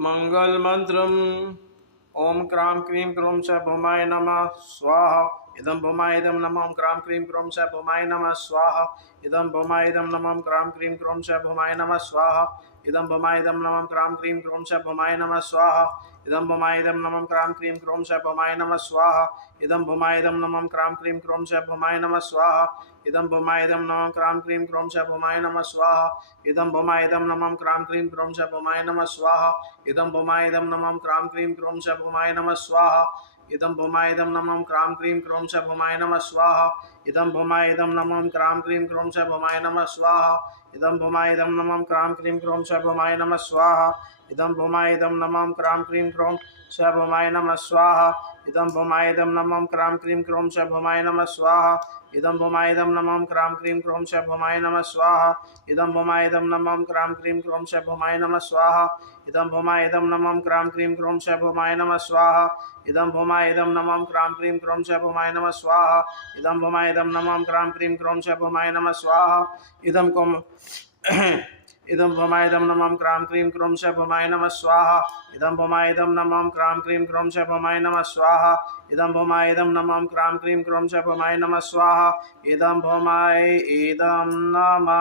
मंगलमंत्रम् ओम क्रां क्रीं क्रूं च भूमाय नमः स्वाहा। इदं भूमाय इदं नमः क्रां क्रीं क्रूं च भूमाय नमः स्वाहा। इदं भूमाय इदं नमः क्रां क्रीं क्रूं च भूमाय नमः स्वाहा। इदं भूमाय इदं नमः क्रां क्रीं क्रूं च भूमाय नमः स्वाहा। इदं भूमाय इदं नमः क्रां क्रीं क्रूं च भूमाय नमः स्वाहा। इदं भूमाय इदं नमः क्रां क्रीं क्रूं च भूमाय नमः स्वाहा। इदं भूमाय इदं नमः क्रां क्रीं क्रूं च भूमाय नमः स्वाहा। इदं भूमाय इदं नमः क्रां क्रीं क्रूं च भूमाय नमः स्वाहा। इदं भूमाय इदं नमः क्रां क्रीं क्रूं च भूमाय नमः स्वाहा। इदं भूमाय इदं नमः क्रां क्रीं क्रूं च भूमाय नमः स्वाहा। इदं भूमाय इदं नमः क्रां क्रीं क्रूं च भूमाय नमः स्वाहा। इदं भूमाय इदं नमः क्रां क्रीं क्रूं च भूमाय नमः स्वाहा। इदं भूमाय इदं नमः क्रां क्रीं क्रूं च भूमाय नमः स्वाहा। इदं भूमाय इदं नमः क्रां क्रीं क्रूं च भूमाय नमः स्वाहा। इदं भूमाय इदं नमः क्रां क्रीं क्रूं च भूमाय नमः स्वाहा। इदं भूमाय इदं नमः क्रां क्रीं क्रूं च भूमाय नमः स्वाहा। इदं भूमाय इदं नमः क्रां क्रीं क्रूं च भूमाय नमः स्वाहा। इदं भूमाय इदं नमः क्रां क्रीं क्रूं च भूमाय नमः स्वाहा। इदं भूमाय इदं नमः क्रां क्रीं क्रूं च भूमाय नमः स्वाहा। इदं भूमाय इदं नमः क्रां क्रीं क्रूं च भूमाय नमः स्वाहा। इदं भूमाय इदं नमः क्रां क्रीं क्रूं च भूमाय नमः स्वाहा। इदं भूमाय इदं नमः क्रां क्रीं क्रूं च भूमाय नमः स्वाहा। इदं भूमाय इदं नमः